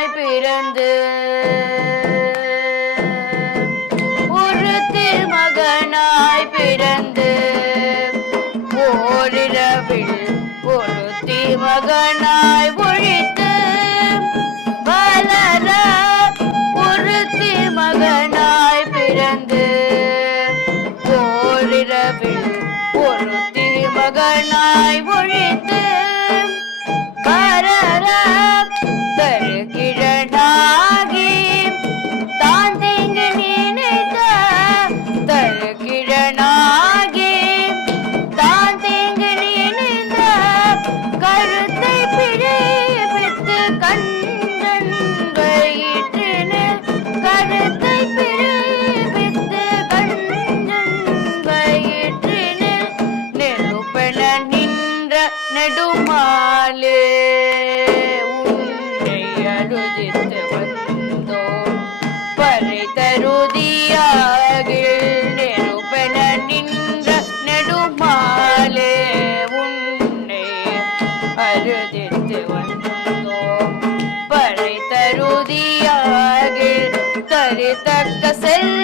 மகனாய் பிறந்து ஒருத்தி மகனாய் பிறந்து ஓரிரவில் ஒருத்தி மகனாய் ஒழித்து வளர ஒருத்தி மகனாய் பிறந்து ஓரிரவில் ஒருத்தி மகனாய் ஒழித்து பரர தருகிழனாகி தான் தீங்கு நினைத்த தருகிழனாகி தான் தீங்கு நினைத்த கருத்தை பிழைப்பித்து கண்ணன் வயிற்றினில் கருத்தை பிழைப்பித்து கண்ணன் வயிற்றினில் நெருப்பென நின்ற நெடுமாலே உன்னை அழுதித்து வந்தோம் பறை தருதியாகில் நெருப்பென நின்ற நெடுமாலே உன்னை அழுதித்து வந்தோம் பறை தருதியாகில் தரித்தக்க செல்